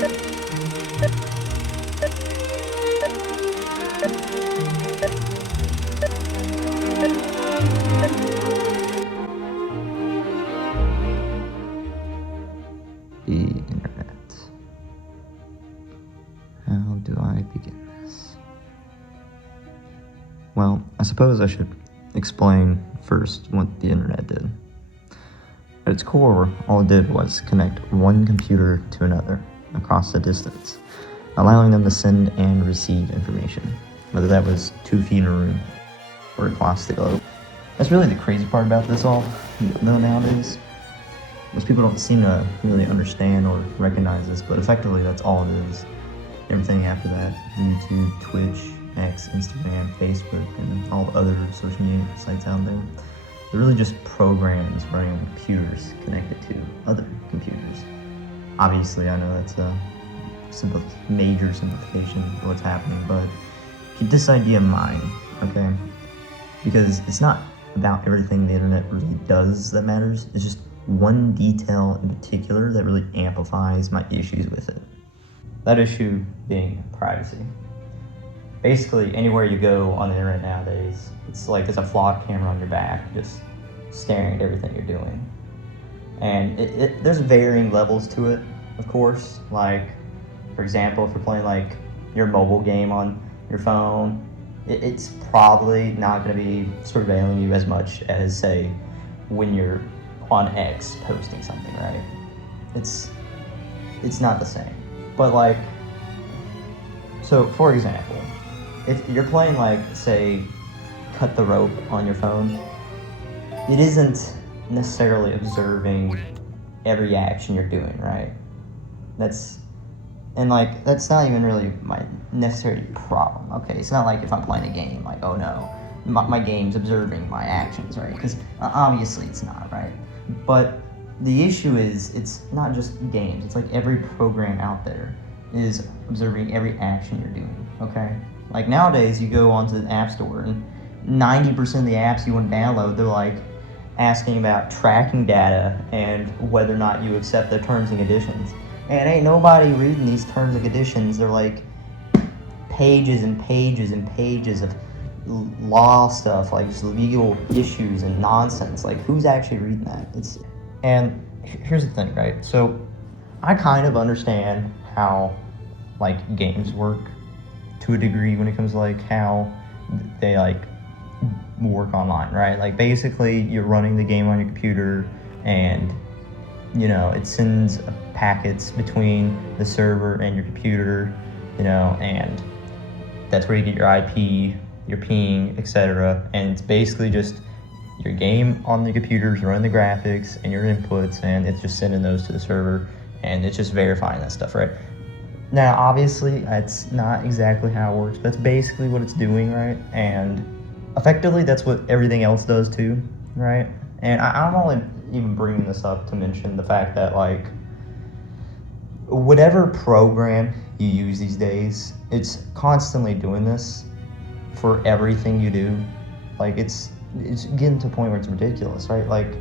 The internet. How do I begin this? Well, I suppose I should explain first what the internet did. At its core, all it did was connect one computer to another across a distance, allowing them to send and receive information, whether that was 2 feet in a room or across the globe. That's really the crazy part about this all, though, nowadays. Most people don't seem to really understand or recognize this, but effectively that's all it is. Everything after that, YouTube, Twitch, X, Instagram, Facebook, and all the other social media sites out there, they're really just programs running on computers connected to other computers. Obviously, I know that's a major simplification of what's happening, but keep this idea in mind, okay? Because it's not about everything the internet really does that matters. It's just one detail in particular that really amplifies my issues with it. That issue being privacy. Basically, anywhere you go on the internet nowadays, it's like there's a flock camera on your back just staring at everything you're doing. And there's varying levels to it, of course. Like, for example, if you're playing like your mobile game on your phone, it's probably not going to be surveilling you as much as, say, when you're on X posting something, right? It's not the same. But like, so for example, if you're playing like, say, cut the rope on your phone, it isn't necessarily observing every action you're doing, right? That's not even really my necessary problem, okay? It's not like if I'm playing a game, like, oh no, my game's observing my actions, right? Because obviously it's not, right? But the issue is, it's not just games, it's like every program out there is observing every action you're doing, okay? Like nowadays, you go onto the App Store and 90% of the apps you want to download, they're like asking about tracking data and whether or not you accept the terms and conditions. And ain't nobody reading these terms and conditions. They're like pages and pages and pages of law stuff, like just legal issues and nonsense. Like, who's actually reading that? And here's the thing, right? So I kind of understand how like games work to a degree when it comes to like how they like work online, right? Like basically you're running the game on your computer and you know it sends packets between the server and your computer, you know, and that's where you get your IP, your ping, etc. And it's basically just your game on the computers running the graphics and your inputs, and it's just sending those to the server and it's just verifying that stuff, right? Now obviously that's not exactly how it works, but that's basically what it's doing, right? And effectively that's what everything else does too, right? And I'm only even bringing this up to mention the fact that like whatever program you use these days, it's constantly doing this for everything you do. Like it's getting to a point where it's ridiculous, right? Like,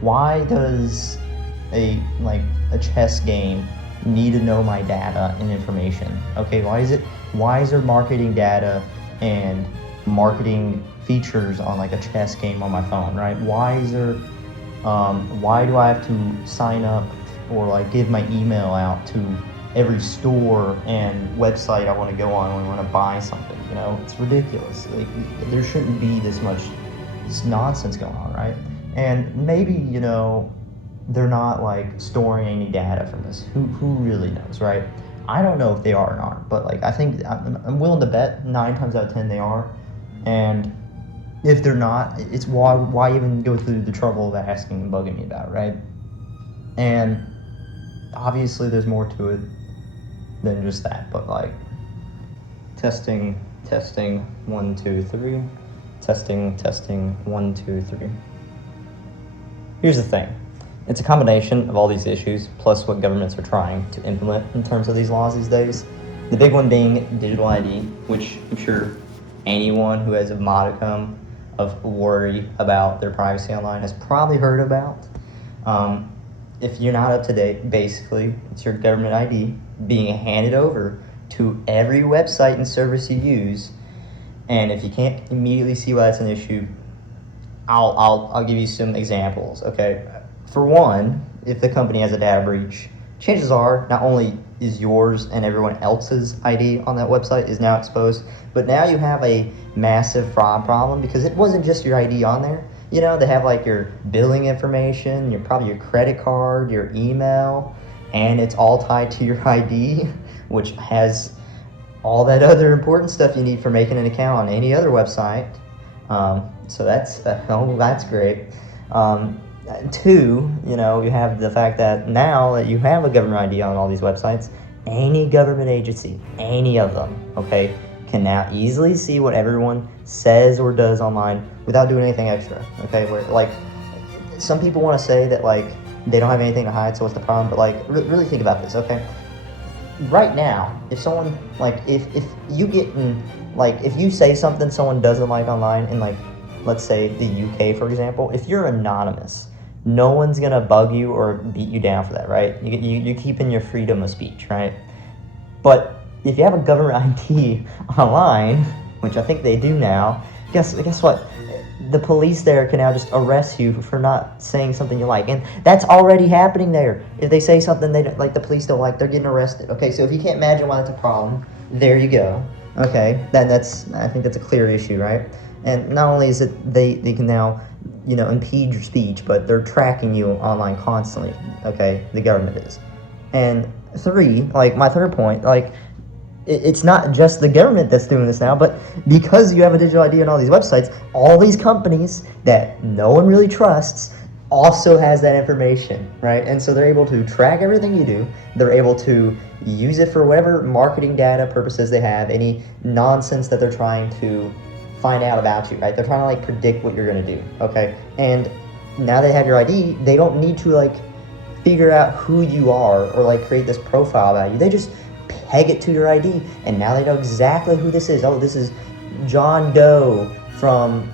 why does a chess game need to know my data and information? Okay, why is there marketing data and marketing features on like a chess game on my phone, right? Why do I have to sign up or like give my email out to every store and website I want to go on when I want to buy something? You know, it's ridiculous. Like, there shouldn't be this much nonsense going on, right? And maybe, you know, they're not like storing any data from this. Who really knows, right? I don't know if they are or not, but like I think I'm willing to bet 9 times out of 10 they are. And if they're not, it's why even go through the trouble of asking and bugging me about it, right? And obviously there's more to it than just that, but like testing 1 2 3, testing 1 2 3. Here's the thing. It's a combination of all these issues, plus what governments are trying to implement in terms of these laws these days. The big one being digital ID, which I'm sure anyone who has a modicum of worry about their privacy online has probably heard about. if you're not up to date, basically, it's your government ID being handed over to every website and service you use. And if you can't immediately see why that's an issue, I'll give you some examples, okay? For one, if the company has a data breach, chances are not only is yours and everyone else's ID on that website is now exposed, but now you have a massive fraud problem because it wasn't just your ID on there. You know, they have like your billing information, probably your credit card, your email, and it's all tied to your ID, which has all that other important stuff you need for making an account on any other website. So that's great. Two, you know, you have the fact that now that you have a government ID on all these websites, any government agency, any of them, okay, can now easily see what everyone says or does online without doing anything extra, okay? Where, like, some people want to say that, like, they don't have anything to hide, so what's the problem? But, like, really think about this, okay? Right now, if someone, like, if you get in, like, if you say something someone doesn't like online in, like, let's say the UK, for example, if you're anonymous, no one's gonna bug you or beat you down for that, right? You're keeping your freedom of speech, right? But if you have a government ID online, which I think they do now, guess what? The police there can now just arrest you for not saying something you like, and that's already happening there. If they say something they don't, like, the police don't like, they're getting arrested. Okay, so if you can't imagine why that's a problem, there you go. Okay, I think that's a clear issue, right? And not only is it they can now, you know, impede your speech, but they're tracking you online constantly. Okay, the government is. And three, like, my third point, like, it's not just the government that's doing this now, but because you have a digital ID on all these websites, all these companies that no one really trusts also has that information, right? And so they're able to track everything you do. They're able to use it for whatever marketing data purposes they have, any nonsense that they're trying to find out about you, right? They're trying to, like, predict what you're gonna do, okay? And now they have your ID, they don't need to, like, figure out who you are or, like, create this profile about you. They just peg it to your ID, and now they know exactly who this is. Oh, this is John Doe from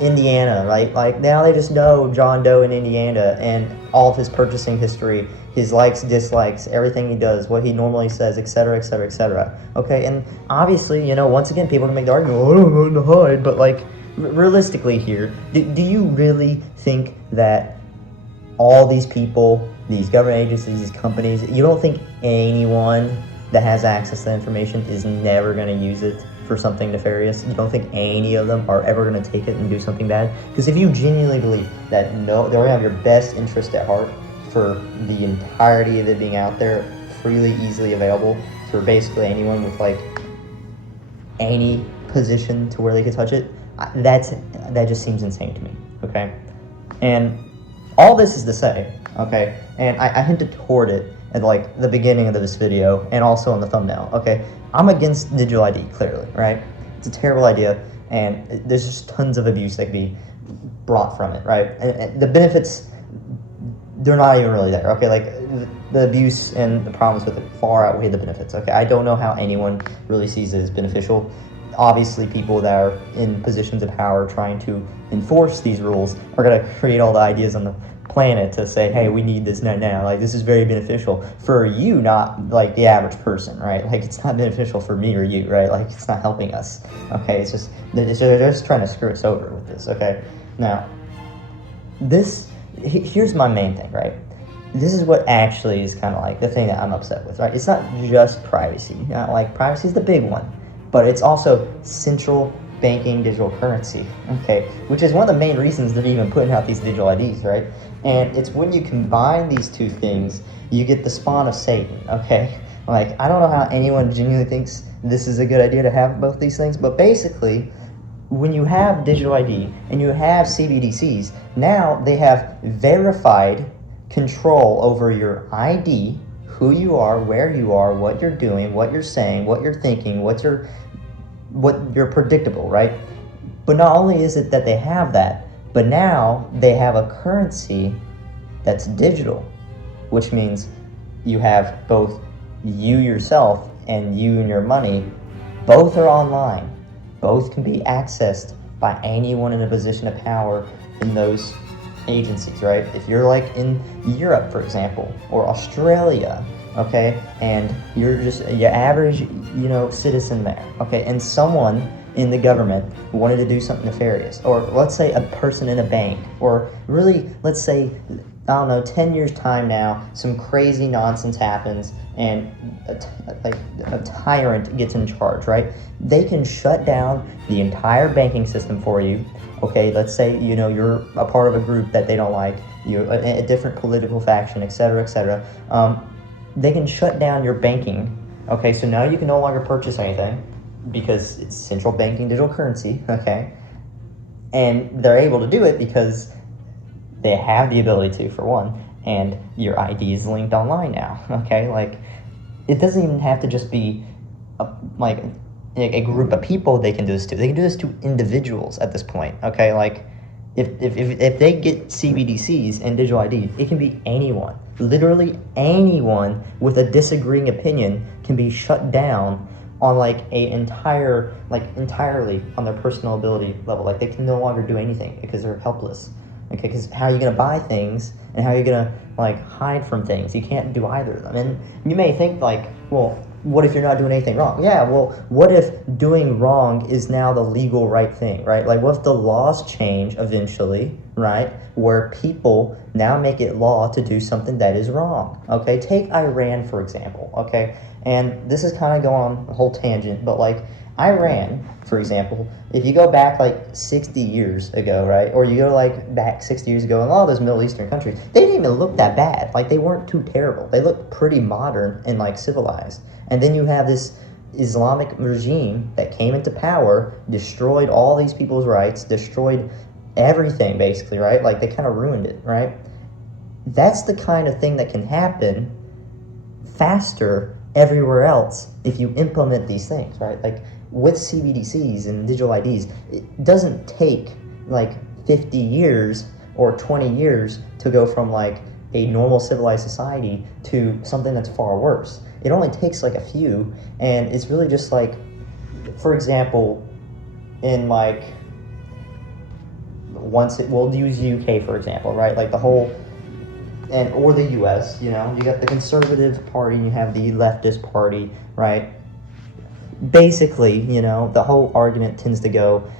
Indiana, right? Like, now they just know John Doe in Indiana and all of his purchasing history, his likes, dislikes, everything he does, what he normally says, etc., etc., etc. Okay, and obviously, you know, once again, people can make the argument, oh, I don't know what to hide, but, like, realistically here, do you really think that all these people, these government agencies, these companies, you don't think anyone that has access to that information is never going to use it for something nefarious? You don't think any of them are ever going to take it and do something bad? Because if you genuinely believe that they only have your best interest at heart for the entirety of it being out there, freely, easily available for basically anyone with, like, any position to where they could touch it, that just seems insane to me, okay? And all this is to say, okay, and I hinted toward it at, like, the beginning of this video and also in the thumbnail, okay? I'm against digital ID, clearly, right? It's a terrible idea, and there's just tons of abuse that can be brought from it, right? And the benefits, they're not even really there, okay? Like, the abuse and the problems with it far outweigh the benefits, okay? I don't know how anyone really sees it as beneficial. Obviously, people that are in positions of power trying to enforce these rules are going to create all the ideas on the planet to say, hey, we need this now. Like, this is very beneficial for you, not, like, the average person, right? Like, it's not beneficial for me or you, right? Like, it's not helping us, okay? It's just, they're just trying to screw us over with this, okay? Now, here's my main thing, right? This is what actually is kind of like the thing that I'm upset with, right? It's not just privacy. Not like, privacy is the big one, but it's also central banking digital currency, okay? Which is one of the main reasons they're even putting out these digital IDs, right? And it's when you combine these two things, you get the spawn of Satan, okay? Like, I don't know how anyone genuinely thinks this is a good idea to have both these things, but basically, when you have digital ID and you have CBDCs, now they have verified control over your ID, who you are, where you are, what you're doing, what you're saying, what you're thinking, what you're predictable, right? But not only is it that they have that, but now they have a currency that's digital, which means you have both you yourself and you and your money, both are online. Both can be accessed by anyone in a position of power in those agencies, right? If you're like in Europe, for example, or Australia, okay, and you're just your average, citizen there, okay, and someone in the government wanted to do something nefarious, or let's say a person in a bank, or really, let's say, I don't know, 10 years time now, some crazy nonsense happens and a tyrant gets in charge, right? They can shut down the entire banking system for you. Okay, let's say, you're a part of a group that they don't like, you're a different political faction, etc., etc. They can shut down your banking. Okay, so now you can no longer purchase anything because it's central banking digital currency, okay? And they're able to do it because they have the ability to, for one, and your ID is linked online now, okay? Like, it doesn't even have to just be a group of people they can do this to. They can do this to individuals at this point, okay? Like, if they get CBDCs and digital ID, it can be anyone. Literally anyone with a disagreeing opinion can be shut down on entirely on their personal ability level. Like, they can no longer do anything because they're helpless. Okay, because how are you going to buy things and how are you going to hide from things? You can't do either of them. And you may think well, what if you're not doing anything wrong? Yeah, well, what if doing wrong is now the legal right thing, right? Like, what if the laws change eventually, right? Where people now make it law to do something that is wrong, okay? Take Iran, for example, okay? And this is kind of going on a whole tangent, but Iran, for example, if you go back 60 years ago, right? Or you go back 60 years ago in all those Middle Eastern countries, they didn't even look that bad. They weren't too terrible. They looked pretty modern and civilized. And then you have this Islamic regime that came into power, destroyed all these people's rights, destroyed everything basically, right? They kind of ruined it, right? That's the kind of thing that can happen faster everywhere else if you implement these things, right? With CBDCs and digital IDs, it doesn't take 50 years or 20 years to go from a normal civilized society to something that's far worse. It only takes a few, and it's really just for example, in we'll use UK for example, right? The whole, or the US, you got the conservative party and you have the leftist party, right? Basically, the whole argument tends to go,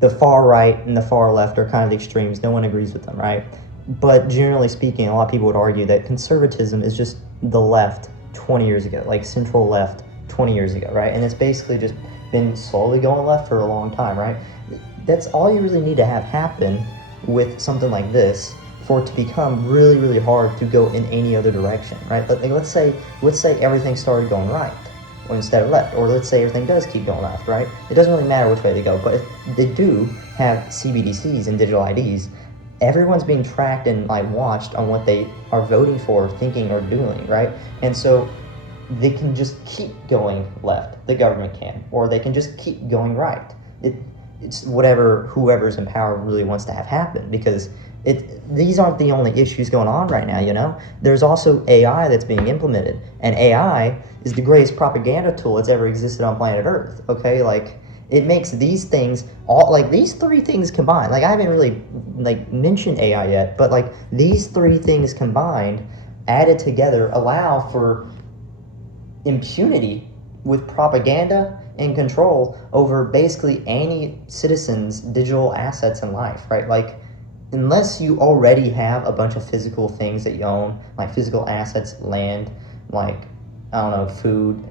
the far right and the far left are kind of the extremes. No one agrees with them, right? But generally speaking, a lot of people would argue that conservatism is just the left 20 years ago, central left 20 years ago, right? And it's basically just been slowly going left for a long time, right? That's all you really need to have happen with something like this for it to become really, really hard to go in any other direction, right? But let's say everything started going right instead of left, or let's say everything does keep going left, right? It doesn't really matter which way they go, but if they do have CBDCs and digital IDs, everyone's being tracked and watched on what they are voting for, thinking, or doing, right? And so they can just keep going left, the government can, or they can just keep going right. It's whoever's in power really wants to have happen, because these aren't the only issues going on right now, There's also AI that's being implemented, and AI is the greatest propaganda tool that's ever existed on planet Earth, okay? It makes these things, these three things combined, I haven't really, mentioned AI yet, but, these three things combined, added together, allow for impunity with propaganda and control over basically any citizen's digital assets in life, right? Unless you already have a bunch of physical things that you own, physical assets, land, I don't know, food,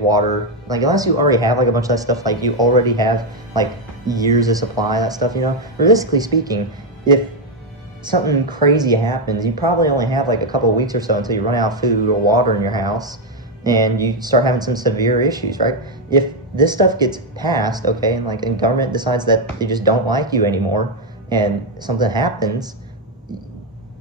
water, unless you already have a bunch of that stuff, you already have years of supply of that stuff, realistically speaking, if something crazy happens, you probably only have a couple of weeks or so until you run out of food or water in your house and you start having some severe issues, right? If this stuff gets passed, okay, and government decides that they just don't like you anymore and something happens,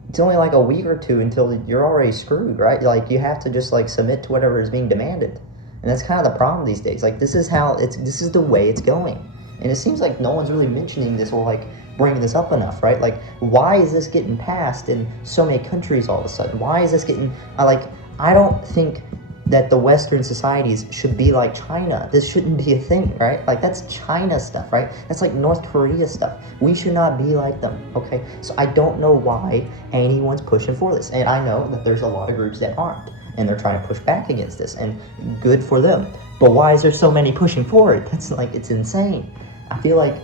it's only a week or two until you're already screwed, right? You have to just submit to whatever is being demanded. And that's kind of the problem these days. This is the way it's going. And it seems like no one's really mentioning this or bringing this up enough, right? Why is this getting passed in so many countries all of a sudden? Why is this getting, I don't think that the Western societies should be like China. This shouldn't be a thing, right? Like, that's China stuff, right? That's like North Korea stuff. We should not be like them, okay? So I don't know why anyone's pushing for this. And I know that there's a lot of groups that aren't, and they're trying to push back against this, and good for them. But why is there so many pushing for it? That's like, it's insane. I feel like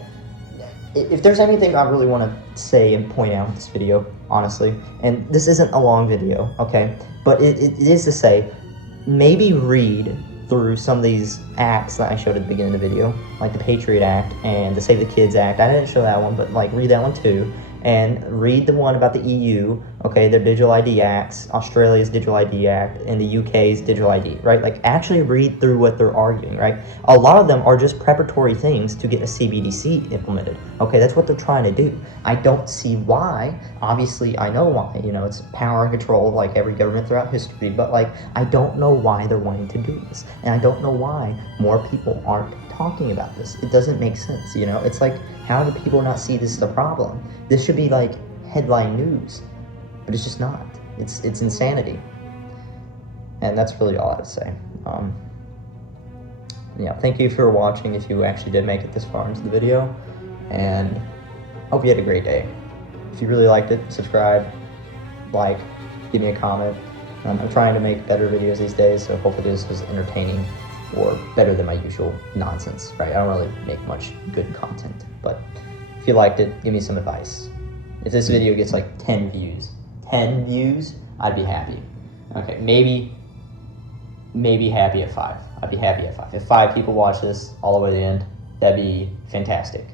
if there's anything I really want to say and point out in this video, honestly, and this isn't a long video, okay? But it is to say, maybe read through some of these acts that I showed at the beginning of the video, like the Patriot Act and the Save the Kids Act. I didn't show that one, but like read that one too. And read the one about the EU, okay, their Digital ID Acts, Australia's Digital ID Act, and the UK's Digital ID, right? Like, actually read through what they're arguing, right? A lot of them are just preparatory things to get a CBDC implemented, okay? That's what they're trying to do. I don't see why. Obviously, I know why, you know, it's power and control like every government throughout history, but like, I don't know why they're wanting to do this. And I don't know why more people aren't talking about this. It doesn't make sense, you know? It's like, how do people not see this as a problem? This should be like headline news, but it's just not. It's insanity. And that's really all I have to say. Yeah, thank you for watching if you actually did make it this far into the video, and hope you had a great day. If you really liked it, subscribe, like, give me a comment. I'm trying to make better videos these days, so hopefully this was entertaining or better than my usual nonsense, right? I don't really make much good content, but if you liked it, give me some advice. If this video gets like 10 views, I'd be happy. Okay, maybe happy at 5. I'd be happy at 5. If 5 people watch this all the way to the end, that'd be fantastic.